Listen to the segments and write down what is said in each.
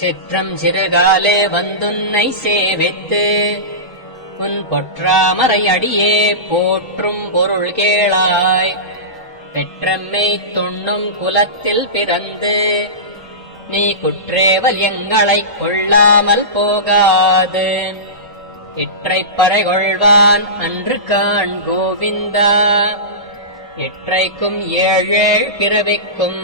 சிற்றம் சிறுகாலே வந்துன்னை சேவித்து உன் பொற்றாமரை அடியே போற்றும் பொருள் கேளாய். பெற்றம்மை துண்ணும் குலத்தில் பிறந்து நீ குற்றேவல் எங்களைக் கொள்ளாமல் போகாது. இற்றைப்பறை கொள்வான் அன்று காண் கோவிந்தா இற்றைக்கும் ஏழேழ் பிறவிக்கும்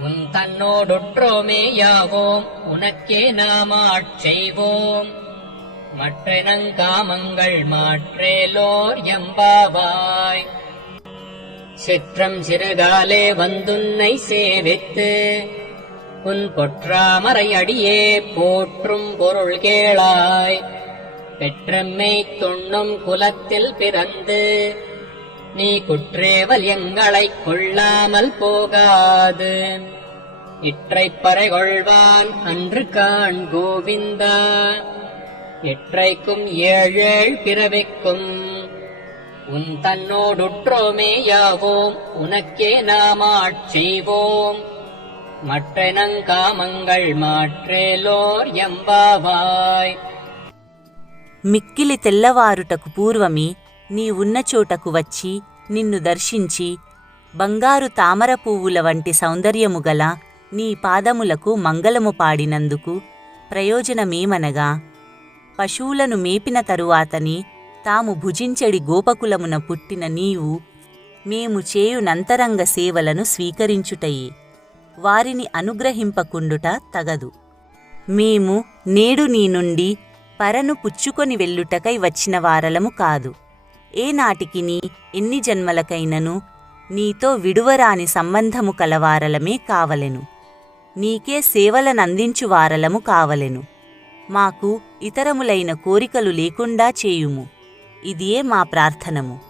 உன் தன்னோடுற்றோமேயாவோம். உனக்கே நாமாட் ஆட்செய்வோம் மற்றெனங்காமங்கள் மாற்றேலோர் எம்பாவாய். சிற்றம் சிறுகாலே வந்துன்னை சேவித்து உன் பொற்றாமரை அடியே போற்றும் பொருள் கேளாய். பெற்றம்மை துண்ணும் குலத்தில் பிறந்து நீ குற்றேவல் எங்களைக் கொள்ளாமல் போகாது இற்றைப் பறை கொள்வான் அன்று காண் கோவிந்தா எற்றைக்கும் ஏழேழ் பிறவிக்கும் உன் தன்னோடுற்றோமே யாவோம் உனக்கே நாமாட் செய்வோம் மற்றெனங்காமங்கள் மாற்றேலோர் எம்பாவாய் మిక్కిలి తెల్లవారుటకు పూర్వమే నీ ఉన్న చోటకు వచ్చి నిన్ను దర్శించి బంగారు తామర పువ్వుల వంటి సౌందర్యము గల నీ పాదములకు మంగళము పాడినందుకు ప్రయోజనమేమనగా పశువులను మేపిన తరువాతని తాము భుజించెడి గోపకులమున పుట్టిన నీవు మేము చేయునంతరంగ సేవలను స్వీకరించుటయే. వారిని అనుగ్రహింపకుండుట తగదు. మేము నేడు నీ నుండి పరను పుచ్చుకొని వెళ్ళుటకై వచ్చిన వారలము కాదు. ఏనాటికిని ఎన్ని జన్మలకైనను నీతో విడువరాని సంబంధము కలవారలమే కావలెను. నీకే సేవలనందించువారలము కావలెను. మాకు ఇతరములైన కోరికలు లేకుండా చేయుము. ఇదియే మా ప్రార్థనము.